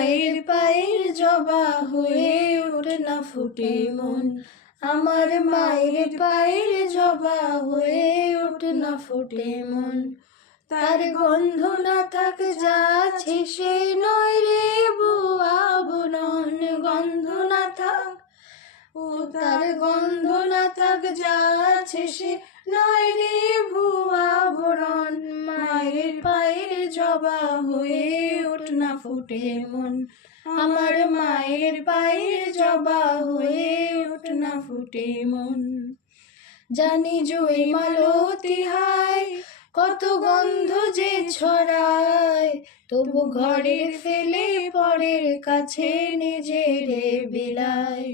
মায়ের পায়ের জবা হয়ে ওঠে না ফুটে মন, আমার মায়ের পায়ের জবা হয়ে ওঠে না ফুটে মন। তার গন্ধ না থাক যা আছে সে নয় রে বুয়া বরণ, গন্ধ না থাক ও তার গন্ধ না থাক যা আছে সে নয় রে ভুয়া বরণ। মায়ের পায়ের জবা হয়ে ওঠে না ফুটে মন, আমার মায়ের পায়ের জবা হয়ে ওঠে না ফুটে মন। জানি জুই মালতী হায় কত গন্ধ যে ছড়ায়, তবু ঘরে ফেলে পরের কাছে নিজেরে বিলায়।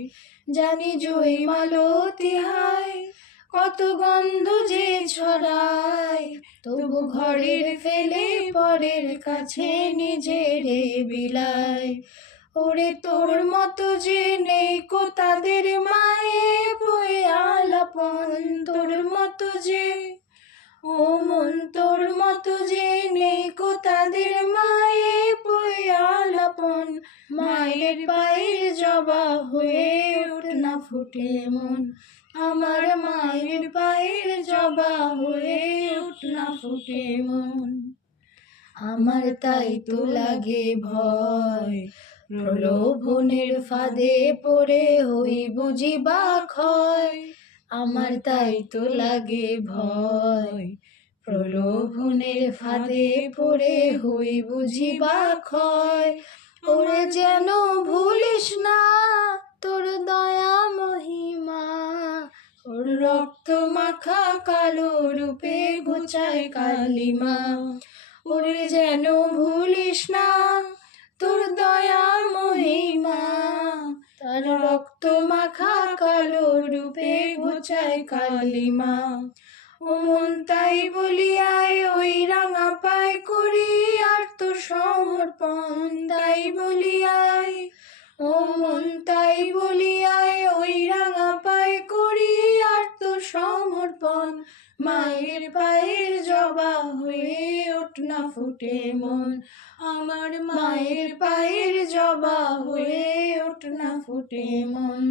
জানি জুই মালতী হায় কত গন্ধ যে ছড়ায়, তবু ঘরের ফেলে পরের কাছে নিজেরে বিলায়। ওরে তোর মতো যে নেই কো তাদের মায়ে বয়ে আলাপন, তোর মতো যে ও মন তোর মতো যে নেই কো তাদের মায়ে বয়ে আলাপন। মায়ের পায়ের জবা হয়ে ওঠে না ফুটে মন, আমার মায়ের পায়ের জবা হয়ে ওঠে না ফুটে মন। আমার তাই তো লাগে ভয় প্রলোভনের ফাঁদে পড়ে হই বুঝি বা ক্ষয়, আমার তাই তো লাগে ভয় প্রলোভনের ফাঁদে পড়ে হই বুঝি বা ক্ষয়। ওরে যেন ভুলিস না তোর দয়া মহিমা, ওর রক্ত মাখা কালো রূপে ঘুচায় কালিমা। ওরে যেন ভুলিস না তোর দয়া মহিমা, তার রক্ত মাখা কালো রূপে ঘুচায় কালিমা। ও মন তাই বলিয়ায় ওই রাঙা পায় করি আর তো সমর্পণ, তাই বলিয়ায় ও মন তাই বলিয়ায় ওই রাঙা পায় করি আর তো সমর্পণ। মায়ের পায়ের জবা হয়ে ওঠে না ফুটে মন, আমার মায়ের পায়ের জবা হয়ে ওঠে না ফুটে মন।